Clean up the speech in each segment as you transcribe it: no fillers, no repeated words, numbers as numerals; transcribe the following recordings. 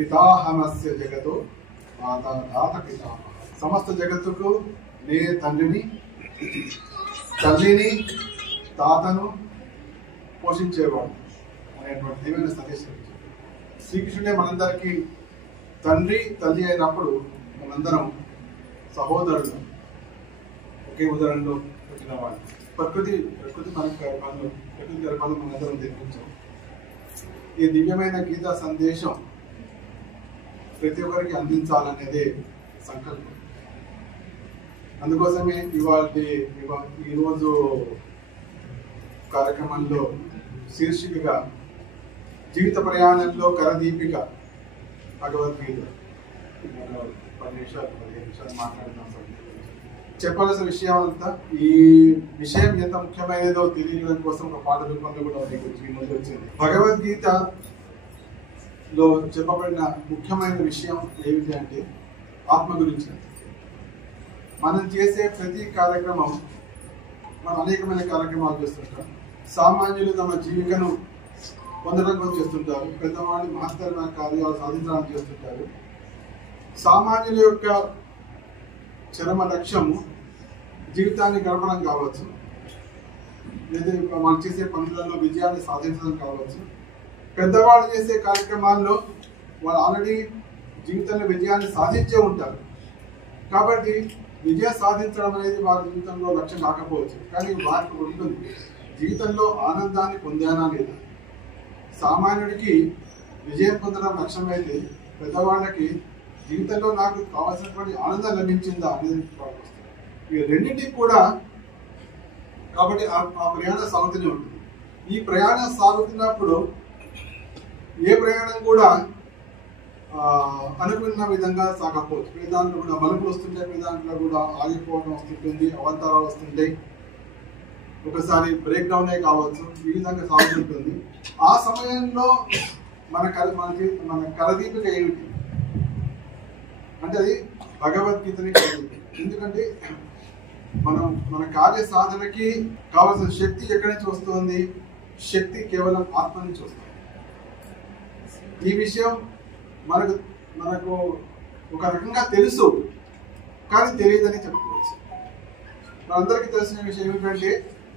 పితాహమస్య జగతో మాతా తాత పితామహ. సమస్త జగత్తుకు నే తండ్రిని, తల్లిని, తాతను పోషించేవాడు అనేటువంటి దివ్యమైన సందేశం. శ్రీకృష్ణుడే మనందరికీ తండ్రి తల్లి అయినప్పుడు మనందరం సహోదరులు, ఒకే ఉదాహరణలో పుట్టిన వాళ్ళు. ప్రకృతి మనకు ప్రకృతి గర్భంలో మనందరం నిర్మించాం. ఈ దివ్యమైన గీతా సందేశం ప్రతి ఒక్కరికి అందించాలనేదే సంకల్పం. అందుకోసమే ఈరోజు కార్యక్రమంలో శీర్షికగా జీవిత ప్రయాణంలో కరదీపిక భగవద్గీత 10 నిమిషాలు 15 నిమిషాలు మాట్లాడుతాం. చెప్పాల్సిన విషయం అంతా, ఈ విషయం ఎంత ముఖ్యమైనదో తెలియడం కోసం ఒక పాట రూపంలో కూడా ముందు వచ్చింది. భగవద్గీతలో చెప్పబడిన ముఖ్యమైన విషయం ఏమిటి అంటే ఆత్మ గురించి. మనం చేసే ప్రతి కార్యక్రమం, మనం అనేకమైన కార్యక్రమాలు చేస్తుంటాం. సామాన్యులు తమ జీవికను పొందడం కోసం చేస్తుంటారు, పెద్దవాళ్ళు మహత్తరమైన కార్యాలు సాధించడానికి చేస్తుంటారు. సామాన్యుల యొక్క చరమ లక్ష్యము జీవితాన్ని గడపడం కావచ్చు, లేదా వాళ్ళు చేసే పనులలో విజయాన్ని సాధించడం కావచ్చు. పెద్దవాళ్ళు చేసే కార్యక్రమాల్లో వాళ్ళు ఆల్రెడీ జీవితంలో విజయాన్ని సాధించే ఉంటారు. కాబట్టి విజయం సాధించడం అనేది వారి జీవితంలో లక్ష్యం కాకపోవచ్చు, కానీ వారికి ఉంటుంది జీవితంలో ఆనందాన్ని పొందానా లేదా. సామాన్యుడికి విజయం పొందడం లక్ష్యమైతే, పెద్దవాళ్ళకి జీవితంలో నాకు కావాల్సినటువంటి ఆనందం లభించిందా అనేది వస్తుంది. ఈ రెండింటికి కూడా కాబట్టి ఆ ప్రయాణం సాగుతూనే ఉంటుంది. ఈ ప్రయాణం సాగుతున్నప్పుడు ఏ ప్రయాణం కూడా అనుకున్న విధంగా సాగకపోవచ్చు. ప్రతి దాంట్లో కూడా మలుపులు వస్తుంటాయి, ప్రతి దాంట్లో కూడా ఆగిపోవడం వస్తుంటుంది, అవంతరాలు వస్తుంటాయి, ఒకసారి బ్రేక్ డౌన్ అయ్యి కావచ్చు. ఈ విధంగా సాగుతుంటుంది. ఆ సమయంలో మన కరదీపిక ఏమిటి అంటే అది భగవద్గీతని. ఎందుకంటే మన కార్య సాధనకి కావాల్సిన శక్తి ఎక్కడి నుంచి వస్తుంది? శక్తి కేవలం ఆత్మ నుంచి వస్తుంది. ఈ విషయం మనకు ఒక రకంగా తెలుసు, కానీ తెలియదని చెప్పుకోవచ్చు. మనందరికీ తెలిసిన విషయం ఏమిటంటే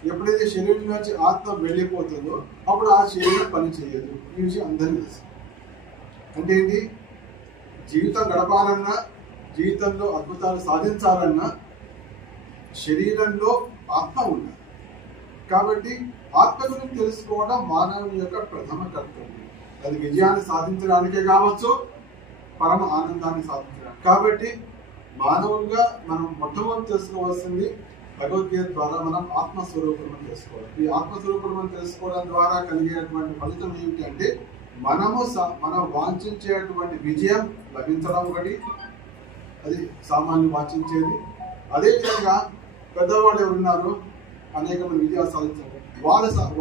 ఎప్పుడైతే శరీరం నుంచి ఆత్మ వెళ్ళిపోతుందో అప్పుడు ఆ శరీరం పని చేయదు. ఈ విషయం అందరికీ తెలుసు. అంటే ఏంటి? జీవితం గడపాలన్నా, జీవితంలో అద్భుతాలు సాధించాలన్నా శరీరంలో ఆత్మ ఉండాలి. కాబట్టి ఆత్మ గురించి తెలుసుకోవడం మానవుని యొక్క ప్రథమ కర్తవ్యం. అది విజయాన్ని సాధించడానికే కావచ్చు, పరమ ఆనందాన్ని సాధించడానికి. కాబట్టి మానవులుగా మనం మొట్టమొదటి తెలుసుకోవాల్సింది భగవద్గీత ద్వారా మనం ఆత్మస్వరూపం తెలుసుకోవాలి. ఈ ఆత్మస్వరూపం తెలుసుకోవడం ద్వారా కలిగేటువంటి ఫలితం ఏమిటి అంటే మనం వాంఛించేటువంటి విజయం లభించడం ఒకటి, అది సామాన్యులు వాంఛించేది. అదేవిధంగా పెద్దవాళ్ళు ఎవరున్నారు అనేక మంది విజయాలు సాధించారు,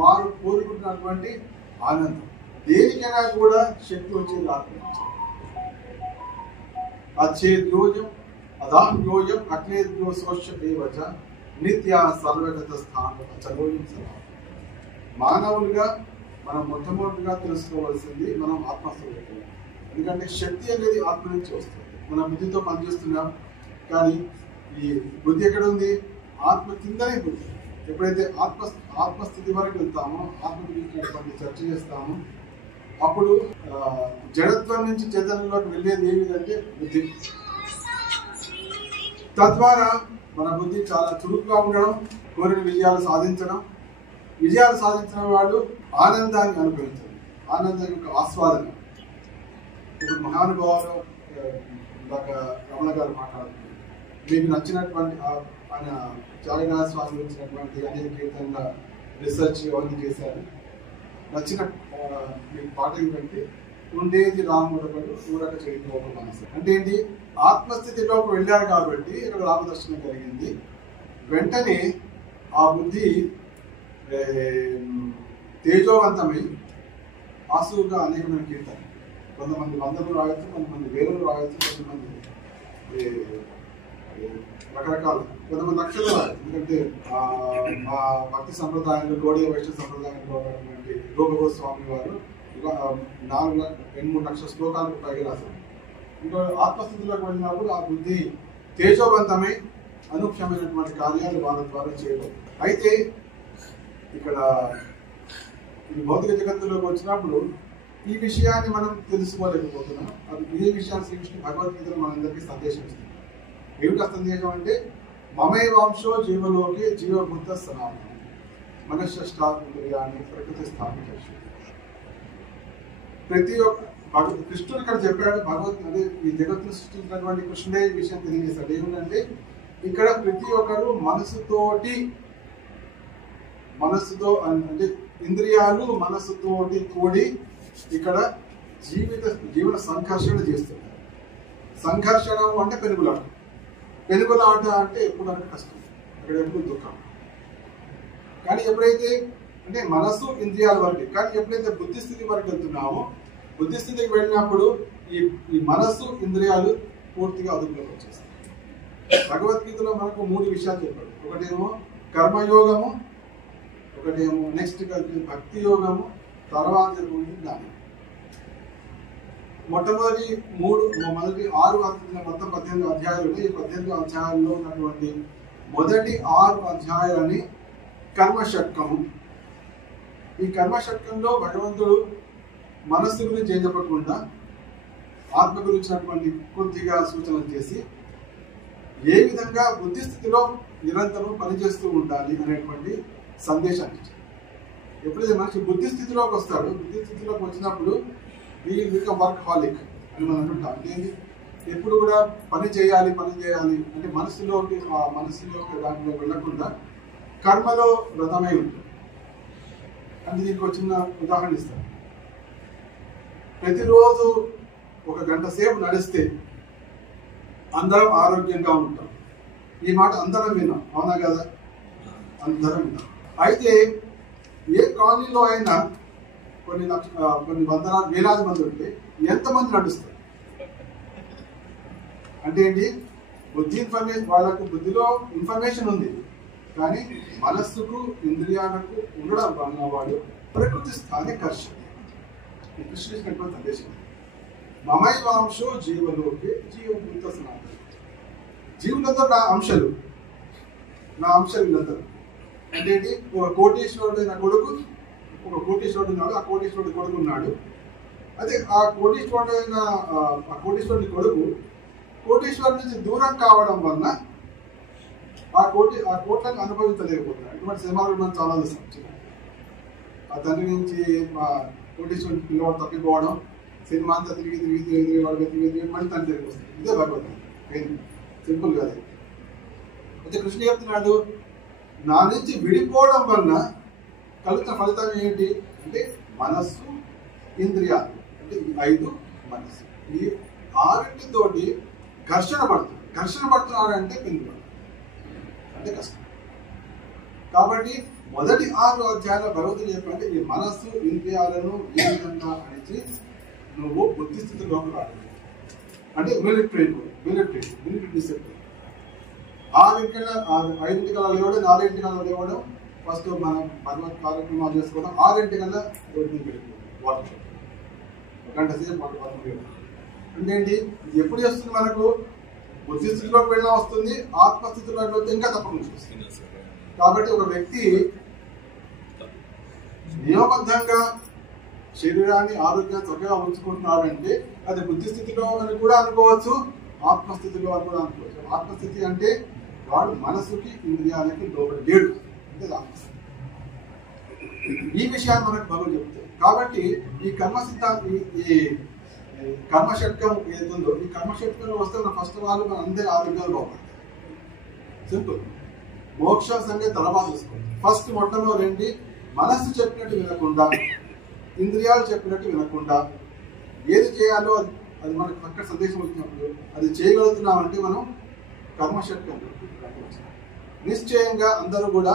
వారు కోరుకుంటున్నటువంటి ఆనందం. దేనికైనా కూడా శక్తి వచ్చేది ఆత్మ. అచ్చేద్యోజం అదాహ్యోజం అక్లేద్యోశోష నిత్య సర్వగత స్థానం చలోయం సదా. మానవులుగా మనం మొట్టమొదటిగా తెలుసుకోవాల్సింది మనం ఆత్మస్వరూపం. ఎందుకంటే శక్తి అనేది ఆత్మ నుంచి వస్తుంది. మన బుద్ధితో పనిచేస్తున్నాం, కానీ ఈ బుద్ధి ఎక్కడ ఉంది? ఆత్మ కిందనే బుద్ధి. ఎప్పుడైతే ఆత్మస్థితి వరకు వెళ్తామో, ఆత్మ గురించి చర్చ చేస్తామో, అప్పుడు జడత్వం నుంచి చైతన్యంలోకి వెళ్ళేది ఏమిటంటే బుద్ధి. తద్వారా మన బుద్ధి చాలా చురుకుగా ఉండడం, కోరిన విజయాలు సాధించడం వాళ్ళు ఆనందాన్ని అనుభవించడం, ఆనందం యొక్క ఆస్వాదన. ఇప్పుడు మహానుభావులు రమణ గారు మాట్లాడుతున్నారు. మీకు నచ్చినటువంటి ఆయన త్యాగరాజ స్వామి గురించినటువంటి అనేక కీర్తనల రీసెర్చ్ అవన్నీ చేశారు. నచ్చిన మీకు పాట ఏంటంటే ఉండేది రాముడొకడు ఊరక చరిత్ర మనసు. అంటే ఏంటి? ఆత్మస్థితిలోకి వెళ్ళారు కాబట్టి ఇక్కడ రామదర్శనం కలిగింది. వెంటనే ఆ బుద్ధి తేజోవంతమై ఆసువుగా అనేకమైన కీర్తన, కొంతమంది వందలు రాయొచ్చు, కొంతమంది వేలు రాయొచ్చు, కొంతమంది రకరకాల, కొంతమంది లక్షలు రాయొచ్చు. ఎందుకంటే మా భక్తి సంప్రదాయంలో, గౌడీయ వైష్ణవ సంప్రదాయంలో ఉన్నటువంటి రూపగోస్వామి వారు 3 లక్షల శ్లోకాలకు పైగా రాశారు. ఇంకా ఆత్మస్థితిలోకి వెళ్ళినప్పుడు ఆ బుద్ధి తేజోవంతమై అనూహ్యమైనటువంటి కార్యాలు వాళ్ళ ద్వారా చేయడం. అయితే ఇక్కడ ఈ భౌతిక జగత్తులోకి వచ్చినప్పుడు ఈ విషయాన్ని మనం తెలుసుకోలేకపోతున్నాం. అది ఇదే విషయాన్ని శ్రీకృష్ణ భగవద్గీతలో మనందరికీ సందేశం ఇస్తుంది. ఏమిటా సందేశం అంటే మమైవాంశో జీవలోకే జీవభూత సనాతనం మనశ్శాస్త్రాన్ని ప్రకృతి స్థాపించు. ప్రతి ఒక్క కృష్ణుడు ఇక్కడ చెప్పాడు. అదే ఈ జగత్తును సృష్టించినటువంటి కృష్ణుడే ఈ విషయం తెలియజేస్తాడు. ఏమిటంటే ఇక్కడ ప్రతి ఒక్కరు మనస్సుతో అంటే ఇంద్రియాలు మనస్సుతోటి కూడి ఇక్కడ జీవన సంఘర్షణ చేస్తున్నారు. సంఘర్షణ అంటే పెనుగులాట అంటే ఎప్పుడు అంటే కష్టం, అక్కడ ఎప్పుడు దుఃఖం. కానీ ఎప్పుడైతే అంటే మనస్సు ఇంద్రియాల వరకు, కానీ ఎప్పుడైతే బుద్ధిస్థితి వరకు వెళ్తున్నామో బుద్ధిస్థితికి వెళ్ళినప్పుడు ఈ మనస్సు ఇంద్రియాలు పూర్తిగా అదుపులోకి వచ్చేస్తాయి. భగవద్గీతలో మనకు 3 విషయాలు చెప్పాడు. ఒకటేమో కర్మయోగము, ఒకటేమో నెక్స్ట్ భక్తి యోగము, తర్వాత జ్ఞానం. మొట్టమొదటి 6 మొత్తం 18 అధ్యాయాలు ఉన్నాయి. ఈ 18 అధ్యాయాల్లో ఉన్నటువంటి మొదటి 6 అధ్యాయాలని కర్మషట్కము. ఈ కర్మషట్కంలో భగవంతుడు మనస్సు గురించి ఏం చెప్పకుండా ఆత్మ గురించినటువంటి కొద్దిగా సూచనలు చేసి ఏ విధంగా బుద్ధిస్థితిలో నిరంతరం పనిచేస్తూ ఉండాలి అనేటువంటి సందేశాన్ని ఇచ్చాడు. ఎప్పుడైతే మనిషి బుద్ధిస్థితిలోకి వస్తాడు, బుద్ధిస్థితిలోకి వచ్చినప్పుడు వర్క్ హాలిక్ అని మనం అంటుంటాం. అంటే ఎప్పుడు కూడా పని చేయాలి అంటే మనసులోకి దాంట్లో వెళ్ళకుండా కర్మలో వ్రతమై ఉంటుంది. అంటే దీనికి ఒక చిన్న ఉదాహరణ ఇస్తాను. ప్రతిరోజు 1 గంట సేపు నడిస్తే అందరం ఆరోగ్యంగా ఉంటాం. ఈ మాట అందరం విన్నాం, అవునా కదా? అందరం విన్నాం. అయితే ఏ కాలనీలో అయినా కొన్ని వేలాది మంది ఉంటే ఎంతమంది నడుస్తారు? అంటే ఏంటి? వాళ్ళకు బుద్ధిలో ఇన్ఫర్మేషన్ ఉంది, కానీ మనస్సుకు ఇంద్రియాలకు ఉండడం వలన వాడు ప్రకృతి స్థాని కర్షణ. కృష్ణ సందేశం మమైవాంశో జీవలోకే జీవభూత సనాతనం. జీవులందరూ నా అంశాలు వీళ్ళందరూ. అంటే ఏంటి? ఒక కోటీశ్వరుడైన కొడుకు, ఒక కోటీశ్వరుడు ఉన్నాడు, ఆ కోటీశ్వరుడి కొడుకు ఉన్నాడు. అదే ఆ కోటీశ్వరుడి కొడుకు కోటీశ్వరుడి నుంచి దూరం కావడం వలన ఆ కోట్లను అనుభవించలేకపోతున్నాడు. ఇటువంటి సినిమాలు మనం చాలా చూస్తాం. ఆ తండ్రి నుంచి కోటీశ్వరుడి పిల్లవాడు తప్పిపోవడం, సినిమా అంతా తిరిగి వాడు మళ్ళీ తను తిరిగి వస్తుంది. ఇదే భగవద్గీత. సింపుల్ కాదు. అయితే కృష్ణ చెప్తున్నాడు, నా నుంచి విడిపోవడం వలన కలుగుతున్న ఫలితం ఏంటి అంటే మనస్సు, ఇంద్రియాలు, అంటే ఈ 5 మనస్సు, ఈ 6 ఘర్షణ పడుతున్నాడు అంటే పెందులు అంటే కష్టం. కాబట్టి మొదటి 6 అధ్యాయాల భగవద్గీత చెప్పంటే ఈ మనస్సు ఇంద్రియాలను ఏ విధంగా అణిచి నువ్వు బుద్ధిస్థితిలోకి రావాలి. అంటే మిలిటరీ డిసిప్లిన్. 5 లేవడం, 4 లేవడం, ఫస్ట్ మనం భగవత్ కార్యక్రమాలు చేసుకోవడం, 6 రోడ్డు వెళ్ళిపోవడం, 1 గంట సేపు వాటర్. అంటే ఏంటి? ఎప్పుడు చేస్తుంది? మనకు బుద్ధిస్థితిలోకి వెళ్ళినా వస్తుంది, ఆత్మస్థితిలోకి వెళ్తే ఇంకా తప్పకుండా వస్తుంది. కాబట్టి ఒక వ్యక్తి నియమబద్ధంగా శరీరాన్ని ఆరోగ్యాన్ని చక్కగా ఉంచుకుంటున్నాడంటే అది బుద్ధిస్థితిలో అని కూడా అనుకోవచ్చు, ఆత్మస్థితిలో అని కూడా అనుకోవచ్చు. ఆత్మస్థితి అంటే వాడు మనసుకి ఇంద్రియాలకి లోపలి లేడు అంటే ఆత్మస్థితి. ఈ విషయాన్ని మనకు భగవంతుడు చెప్తాడు. కాబట్టి ఈ కర్మషట్కం ఏదుందో, ఈ కర్మషట్కంలో వస్తే మన ఫస్ట్ వాళ్ళు మన అందరి ఆరోగ్యాలు బాగుపడతాయి. సింపుల్. మోక్ష సంగతి తర్వాత చూసుకోండి. ఫస్ట్ మొట్టమొదటి మనస్సు చెప్పినట్టు వినకుండా, ఇంద్రియాలు చెప్పినట్టు వినకుండా ఏది చేయాలో అది మనకు చక్కటి సందేశం వచ్చినప్పుడు అది చేయగలుగుతున్నామంటే మనం కర్మషట్కం. నిశ్చయంగా అందరూ కూడా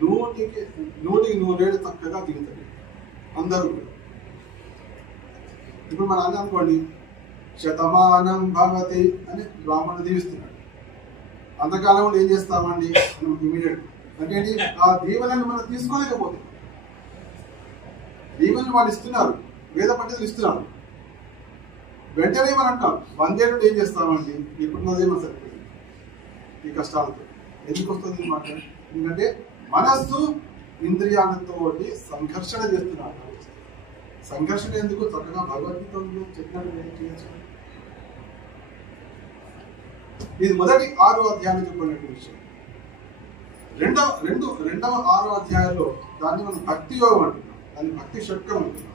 100కి 100 చక్కగా దిగుతారు అందరూ కూడా. ఇప్పుడు మన అన్న అనుకోండి, శతమానం భవతి అని బ్రాహ్మణుడు దీవిస్తున్నాడు. అంతకాలం ఏం చేస్తామండి ఇమీడియట్ అంటే ఆ దీవెనని మనం తీసుకోలేకపోతున్నాం. దీవెనలు వాళ్ళు ఇస్తున్నారు, వేద పండితులు ఇస్తున్నారు. వెంటనే మనం అంటాం 100 ఏళ్ళు ఏం చేస్తామండి, ఇప్పుడున్నదేమో సరిపోయింది ఈ కష్టాలతో. ఎందుకు వస్తుంది మాట? ఎందుకంటే మనస్సు ఇంద్రియాలతో సంఘర్షణ చేస్తున్నారు. సంఘర్షణ ఎందుకు? చక్కగా భగవద్గీత చెప్పినట్టు చేయొచ్చు. ఇది మొదటి 6 అధ్యాయాలు చెప్పినటువంటి విషయం. రెండవ 6 అధ్యాయాల్లో దాన్ని మనం భక్తి యోగం అంటున్నాం, దాన్ని భక్తి షట్కం అంటున్నాం.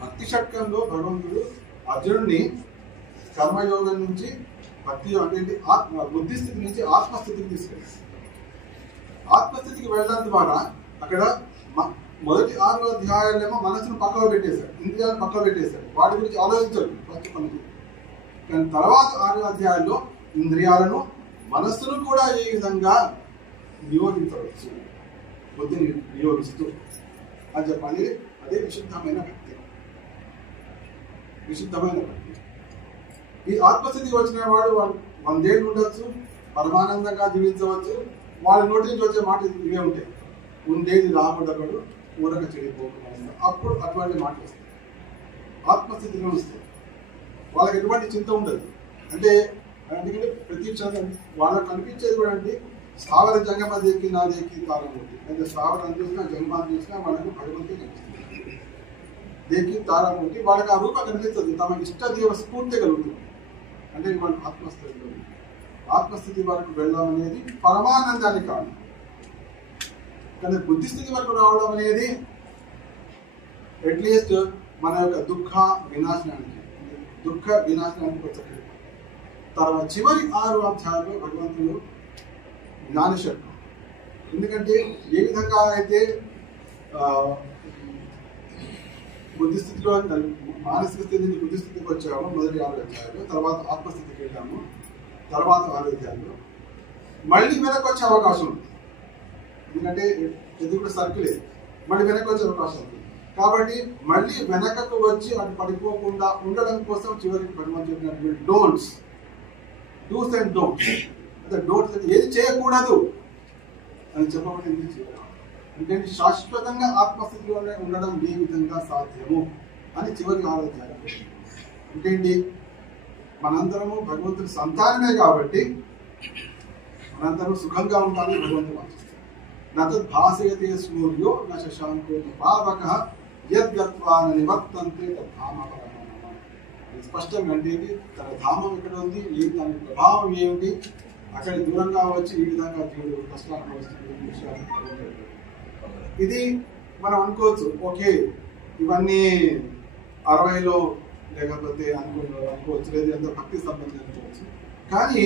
భక్తి షట్కంలో భగవంతుడు అర్జునుడిని కర్మయోగం నుంచి భక్తి యోగం అంటే బుద్ధి స్థితి నుంచి ఆత్మస్థితికి తీసుకెళ్ళాడు. ఆత్మస్థితికి వెళ్ళడం ద్వారా అక్కడ మొదటి 6 అధ్యాయాలేమో మనసును పక్కలో పెట్టేశాడు, ఇంద్రియాలను పక్కలో పెట్టేశాడు, వాటి గురించి ఆలోచించాడు ఫస్ట్ పనికి. కానీ తర్వాత 6 అధ్యాయాల్లో ఇంద్రియాలను మనస్సును కూడా ఏ విధంగా నియోగించవచ్చు, బుద్ధిని నియోగిస్తూ అని చెప్పాలి. అదే విశుద్ధమైన భక్తి. విశుద్ధమైన భక్తి. ఈ ఆత్మస్థితికి వచ్చిన వాడు 100 ఏళ్ళు ఉండొచ్చు, పరమానందంగా జీవించవచ్చు. వాళ్ళ నోటి నుంచి వచ్చే మాట ఇవే ఉంటాయి, ఉండేది రాముడగడు ఊరక చెడిపోకుండా. అప్పుడు అటువంటి మాటలు వస్తాయి, ఆత్మస్థితిలో వస్తాయి. వాళ్ళకి ఎటువంటి చింత ఉండదు. అంటే ఎందుకంటే ప్రతి క్షణం వాళ్ళకి కనిపించేది కూడా అంటే స్థావర జంగమదేకి నాదేకి తారమూర్తి. అంటే స్థావరం చూసినా జంగమాన్ని చూసినా వాళ్ళకి భగవంతుడు కనిపిస్తుంది, దేకి తారమూర్తి. వాళ్ళకి ఆ రూపం కనిపిస్తుంది, తమ ఇష్టదేవ స్ఫూర్తి కలుగుతుంది. అంటే వాళ్ళ ఆత్మస్థితిలో ఆత్మస్థితి వరకు వెళ్ళడం అనేది పరమానందాన్ని కాదు, కానీ బుద్ధిస్థితి వరకు రావడం అనేది అట్లీస్ట్ మన యొక్క దుఃఖ వినాశనానికి వచ్చేది. తర్వాత చివరి 6 అధ్యాయాల్లో భగవంతుడు జ్ఞానశక్తి. ఎందుకంటే ఏ విధంగా అయితే బుద్ధిస్థితిలో మానసిక స్థితి నుంచి బుద్ధిస్థితికి వచ్చాము మొదటి 6 అధ్యాయాలు, తర్వాత ఆత్మస్థితికి వెళ్ళాము తర్వాత 6 అధ్యాయాలు. మళ్ళీ వెనక్కి వచ్చే అవకాశం ఉంది, ఎందుకంటే ఎందుకు సర్కిల్ మళ్ళీ వెనక్కి వచ్చే అవకాశం ఉంది. కాబట్టి మళ్ళీ వెనకకు వచ్చి అటు పడిపోకుండా ఉండడం కోసం చివరికి భగవంతుడు చెప్పినటువంటి డోంట్స్ అండ్ డోంట్స్. అంటే డోంట్స్ అంటే ఏది చేయకూడదు అని చెప్పబడింది. అంటే శాశ్వతంగా ఆత్మస్థితిలోనే ఉండడం ఏ విధంగా సాధ్యము అని చివరి 6 అధ్యాయాలు. ఇంకేంటి, మనందరము భగవంతుడి సంతానమే కాబట్టి మనందరం సుఖంగా ఉండాలని భగవంతుడు ఆశిస్తాడు. నతద్ భాసయతే సూర్యో న శశాంకో పావకః యద్గత్వా న నివర్తంతే తద్ధామ పరమః. స్పష్టంగా అంటే తన ధామం ఎక్కడ ఉంది, దాని ప్రభావం ఏమిటి, అక్కడ దూరంగా వచ్చి ఈ విధంగా జీవుడు కష్టాలు అనుభవిస్తున్న విషయాలు. ఇది మనం అనుకోవచ్చు, ఓకే ఇవన్నీ 60లో లేకపోతే అనుకోవచ్చు, లేదు ఎంత భక్తి సంబంధం అనుకోవచ్చు. కానీ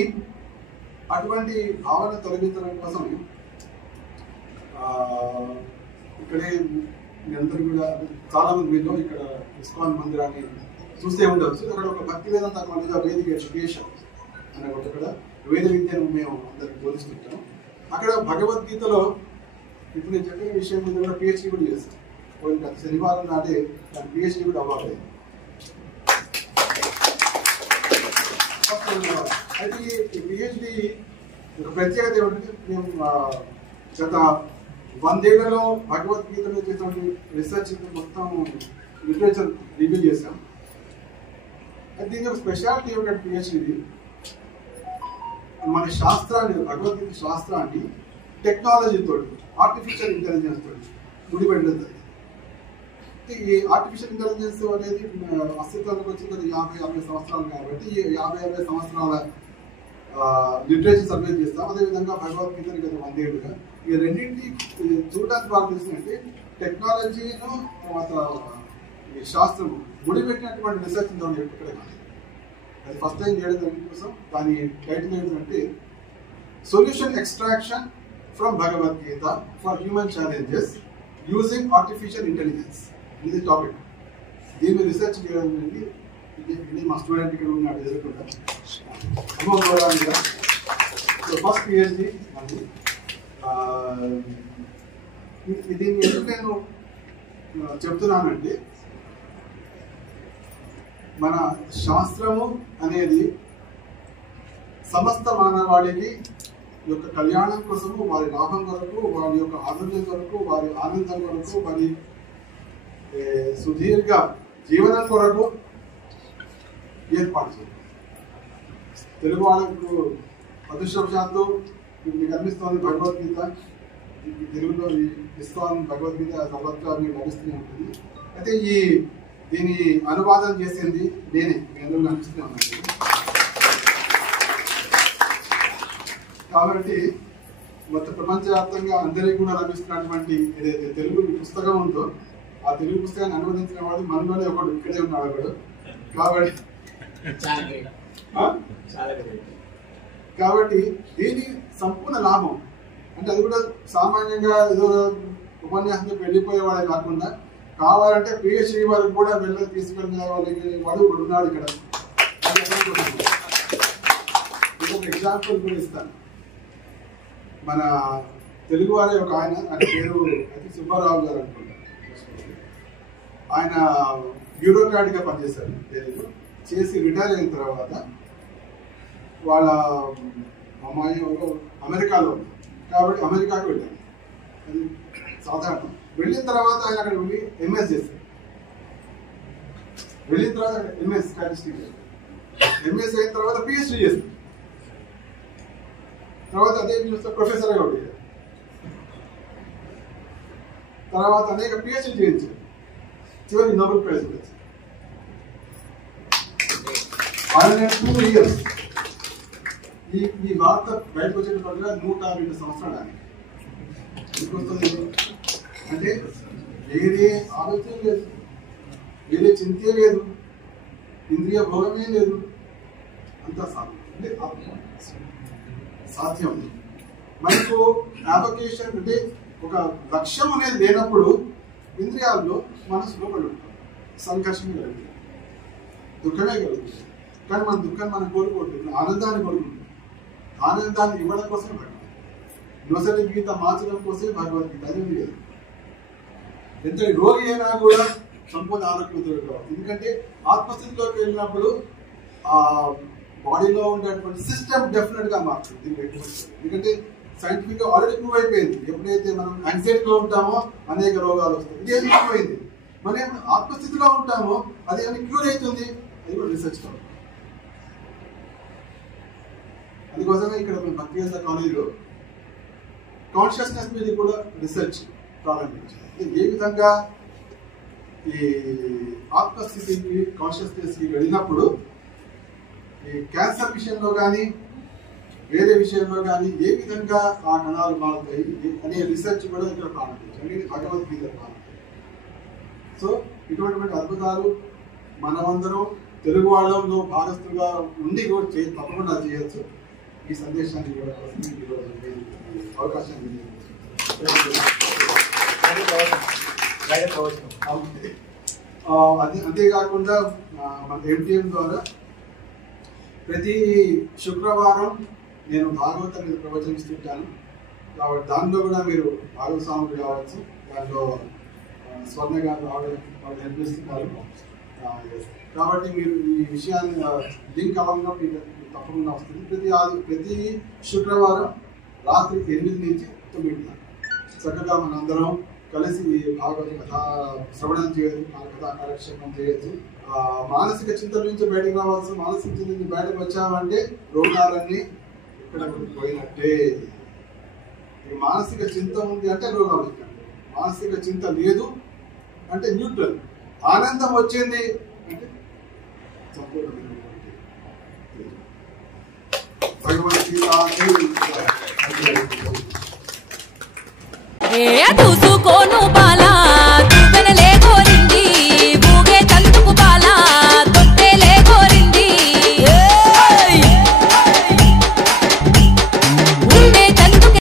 అటువంటి భావన తొలగించడం కోసం ఇక్కడే మీ అందరూ కూడా చాలా మంది మీరు ఇక్కడ ఇస్కాన్ మందిరాన్ని చూస్తే ఉండవచ్చు. అక్కడ ఒక భక్తి వేదాంత వేదిక ఎడ్యుకేషన్ అనే ఇక్కడ వేద విద్యను మేము అందరికి బోధిస్తుంటాం. అక్కడ భగవద్గీతలో ఇప్పుడు నేను చెప్పిన విషయం మీద కూడా PhD కూడా చేస్తాం. గత శనివారం నాటే దాని PhD కూడా అవ్వాలి. అయితే ఈ PhD ఒక ప్రత్యేకత ఏమిటంటే మేము గత 100 ఏళ్లలో భగవద్గీతలో చేసినటువంటి రీసెర్చ్ మొత్తం లిటరేచర్ రివ్యూ చేశాం. దీని ఒక స్పెషాలిటీ ఏమిటంటే PhD మన శాస్త్రాన్ని, భగవద్గీత శాస్త్రాన్ని టెక్నాలజీతో, ఆర్టిఫిషియల్ ఇంటెలిజెన్స్ తోటి ముడిపెట్టదు. ఈ ఆర్టిఫిషియల్ ఇంటెలిజెన్స్ అనేది అస్తిత్వానికి వచ్చి 50-60 సంవత్సరాలు కాబట్టి ఈ 50-60 సంవత్సరాల లిటరేచర్ సర్వే చేస్తాం. అదేవిధంగా భగవద్గీతని గత 100 ఏళ్ళుగా ఈ రెండింటి చూడడానికి ద్వారా తెలిసిందంటే టెక్నాలజీను తర్వాత ఈ శాస్త్రము ముడిపెట్టినటువంటి రీసెర్చ్ ఎక్కడ కాదు. అది ఫస్ట్ టైం చేయడం దానికోసం దాని టైటిల్ ఏంటంటే solution extraction from Bhagavad Gita for human challenges using artificial intelligence. ఇది టాపిక్. దీన్ని రీసెర్చ్ చేయడం ఇది మా స్టూడెంట్ ఇక్కడ ఉన్నాడు ఎదుర్కొంటా అనుభవం. సో ఫస్ట్ PhD అది. దీన్ని ఎందుకు నేను చెప్తున్నానంటే మన శాస్త్రము అనేది సమస్త మానవాళికి యొక్క కళ్యాణం కోసము, వారి లాభం కొరకు, వారి యొక్క ఆరోగ్యం కొరకు, వారి ఆనందం కొరకు, వారి సుదీర్ఘ జీవనం కొరకు ఏర్పాటు చేయాలి. తెలుగు వాళ్ళకు ఇప్పుడు అదృష్టవశాత్తు మీకు అనిపిస్తోంది భగవద్గీత తెలుగులో ఇస్తాను, భగవద్గీత సర్వత్రా మీకు నడుస్తూనే ఉంటుంది. అయితే దీని అనువాదం చేసింది నేనే, మీ అందరూ నడుస్తూనే ఉన్నాను. కాబట్టి మొత్తం ప్రపంచవ్యాప్తంగా అందరికీ కూడా లభిస్తున్నటువంటి ఏదైతే తెలుగు పుస్తకం ఉందో ఆ తెలుగు పుస్తకాన్ని అనువదించిన వాడు మనలోనే ఒకడు, ఇక్కడే ఉన్నాడు ఒకడు. కాబట్టి దీని సంపూర్ణ లాభం అంటే అది కూడా సామాన్యంగా ఏదో ఉపన్యాసంతో వెళ్ళిపోయేవాడే కాకుండా కావాలంటే పిహెచ్డి వరకు కూడా తీసుకెళ్ళిన వాళ్ళకి వాడు ఒకడు ఉన్నాడు ఇక్కడ. ఒక ఎగ్జాంపుల్ కూడా ఇస్తాను. మన తెలుగు వారి ఒక ఆయన పేరు సుబ్బారావు గారు అనుకుంటారు. ఆయన బ్యూరోక్రాట్ గా పనిచేశారు తెలుగు చేసి రిటైర్ అయిన తర్వాత వాళ్ళ అమ్మాయి అమెరికాలో ఉంది కాబట్టి అమెరికాకు వెళ్ళారు. అది సాధారణం. వెళ్ళిన తర్వాత ఆయన అక్కడ వెళ్ళి ఎంఎస్ చేశారు. వెళ్ళిన తర్వాత ఎంఎస్ స్టాటిస్టిక్స్ ఎంఎస్ అయిన తర్వాత పిహెచ్డి చేశారు. తర్వాత అదే చూస్తే ప్రొఫెసర్గా ఉండేది. తర్వాత అనేక పిహెచ్డి చేయించారు. చివరికి నోబెల్ ప్రైజ్ వచ్చింది. 102 years. ఈ వార్త బయటకు వచ్చేటప్పటిగా 102 సంవత్సరాలు అని వస్తుంది. అంటే వేరే ఆలోచన లేదు, వేరే చింతే లేదు, ఇంద్రియ భోగమే లేదు, అంతా సాధ్యం. అంటే సాధ్యం మనకు అప్లికేషన్ అంటే ఒక లక్ష్యం అనేది లేనప్పుడు ఇంద్రియాల్లో మనసులో పడుతుంది, సంఘర్షణ కలుగుతుంది, దుఃఖమే కలుగుతుంది. కానీ మన దుఃఖాన్ని మనం కోరుకోవట్లేదు, ఆనందాన్ని కోరుకుంటుంది. ఆనందాన్ని ఇవ్వడం కోసమే భగవద్గీత, నొసటి గీత మార్చడం కోసమే భగవద్గీత. అది లేదు. ఎంత రోగి అయినా కూడా సంపూర్ణ ఆరోగ్యంతో కావాలి. ఎందుకంటే ఆత్మస్థితిలోకి వెళ్ళినప్పుడు ఆ బాడీలో ఉండేటువంటి సిస్టమ్ డెఫినెట్ గా మారుతుంది. ఎందుకంటే సైంటిఫిక్ గా ఆల్రెడీ ప్రూవ్ అయిపోయింది. ఎప్పుడైతే మనం యాంగ్జైటీలో ఉంటామో అనేక రోగాలు వస్తాయి. ఇదే ప్రూవ్ అయింది. మనం ఎప్పుడు ఆత్మస్థితిలో ఉంటామో అది ఏమైనా క్యూర్ అవుతుంది. అది కూడా రీసెర్చ్ కావాలి. అందుకోసమే ఇక్కడ భక్తివేద కాలేజీలో కాన్షియస్నెస్ మీద కూడా రీసెర్చ్ ప్రారంభించారు. ఏ విధంగా ఈ ఆత్మస్థితికి కాన్షియస్నెస్ కి వెళ్ళినప్పుడు ఈ క్యాన్సర్ విషయంలో కానీ వేరే విషయంలో కానీ ఏ విధంగా ఆ కణాలు మారుతాయి అనే రీసెర్చ్ కూడా ఇక్కడ ప్రారంభించారు. భగవద్గీత ప్రారంభించారు. సో ఇటువంటి అద్భుతాలు మనమందరం తెలుగు వాళ్ళంలో భాగస్తులుగా ఉండి కూడా తప్పకుండా చేయొచ్చు. ఈ సందేశాన్ని కూడా అవకాశం అంతేకాకుండా మన MTM ద్వారా ప్రతి శుక్రవారం నేను భాగవతం మీద ప్రవచనిస్తుంటాను. కాబట్టి దాంట్లో కూడా మీరు భాగస్వాములు కావచ్చు. దాంట్లో స్వర్ణ గారు వాళ్ళు నిర్మిస్తున్నారు. కాబట్టి మీరు ఈ విషయాన్ని లింక్ అవ్వకుండా మీకు తప్పకుండా వస్తుంది. ప్రతి శుక్రవారం రాత్రి 8 నుంచి 9 చక్కగా మనందరం కలిసి భాగవత కథ శ్రవణం చేయొచ్చు, కథా కాలక్షేపం చేయొచ్చు. మానసిక చింతల నుంచి బయటకు రావాల్సి, మానసిక చింత నుంచి బయటకు వచ్చామంటే రోగాలన్నీ ఇక్కడ పోయినట్టే. మానసిక చింత ఉంది అంటే రోగాలు వచ్చినట్టు, మానసిక చింత లేదు అంటే న్యూట్రల్. ఆనందం వచ్చింది అంటే సంపూర్ణమైనటువంటి భగవద్గీత. చూసుకోను